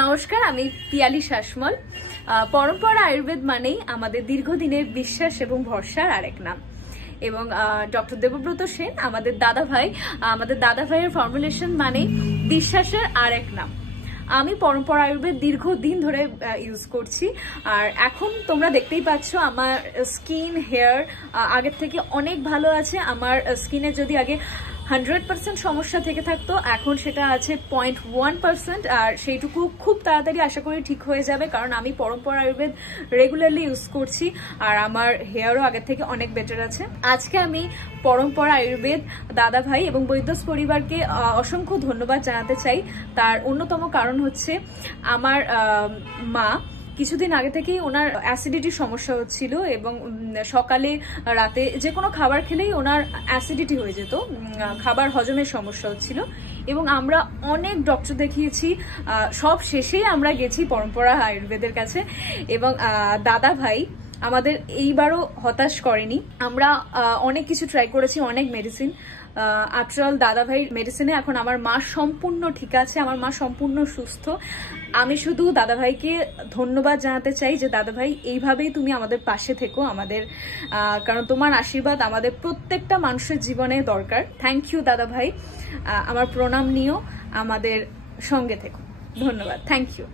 নমস্কার, আমি পিয়ালি শাসমল। পরম্পরা আয়ুর্বেদ মানেই আমাদের দীর্ঘদিনের বিশ্বাস এবং ভরসার আরেক নাম। এবং ডক্টর দেবব্রত সেন আমাদের দাদা ভাইয়ের ফর্মুলেশন মানে বিশ্বাসের আরেক নাম। আমি পরম্পরা আয়ুর্বেদ দীর্ঘদিন ধরে ইউজ করছি, আর এখন তোমরা দেখতেই পাচ্ছ আমার স্কিন হেয়ার আগের থেকে অনেক ভালো আছে। আমার স্কিনে যদি আগে 100% সমস্যা থেকে থাকতো, এখন সেটা আছে 0.1%, আর সেইটুকু খুব তাড়াতাড়ি আশা করি ঠিক হয়ে যাবে, কারণ আমি পরম্পরা আয়ুর্বেদ রেগুলারলি ইউজ করছি আর আমার হেয়ারও আগের থেকে অনেক বেটার আছে। আজকে আমি পরম্পরা আয়ুর্বেদ দাদা ভাই এবং বৈদ্যস পরিবারকে অসংখ্য ধন্যবাদ জানাতে চাই। তার অন্যতম কারণ হচ্ছে আমার মা কিছুদিন আগে থেকেই ওনার অ্যাসিডিটির সমস্যা হচ্ছিল, এবং সকালে রাতে যে কোনো খাবার খেলেই ওনার অ্যাসিডিটি হয়ে যেত, খাবার হজমের সমস্যা হচ্ছিল। এবং আমরা অনেক ডক্টর দেখিয়েছি, সব শেষেই আমরা গেছি পরম্পরা আয়ুর্বেদের কাছে, এবং দাদা ভাই আমাদের এইবারও হতাশ করেনি। আমরা অনেক কিছু ট্রাই করেছি, অনেক মেডিসিন। আফটারঅল দাদা ভাই মেডিসিনে এখন আমার মা সম্পূর্ণ ঠিক আছে, আমার মা সম্পূর্ণ সুস্থ। আমি শুধু দাদা ভাইকে ধন্যবাদ জানাতে চাই যে দাদা ভাই এইভাবেই তুমি আমাদের পাশে থেকো, কারণ তোমার আশীর্বাদ আমাদের প্রত্যেকটা মানুষের জীবনে দরকার। থ্যাংক ইউ দাদা ভাই, আমার প্রণাম নিও, আমাদের সঙ্গে থেকো। ধন্যবাদ, থ্যাংক ইউ।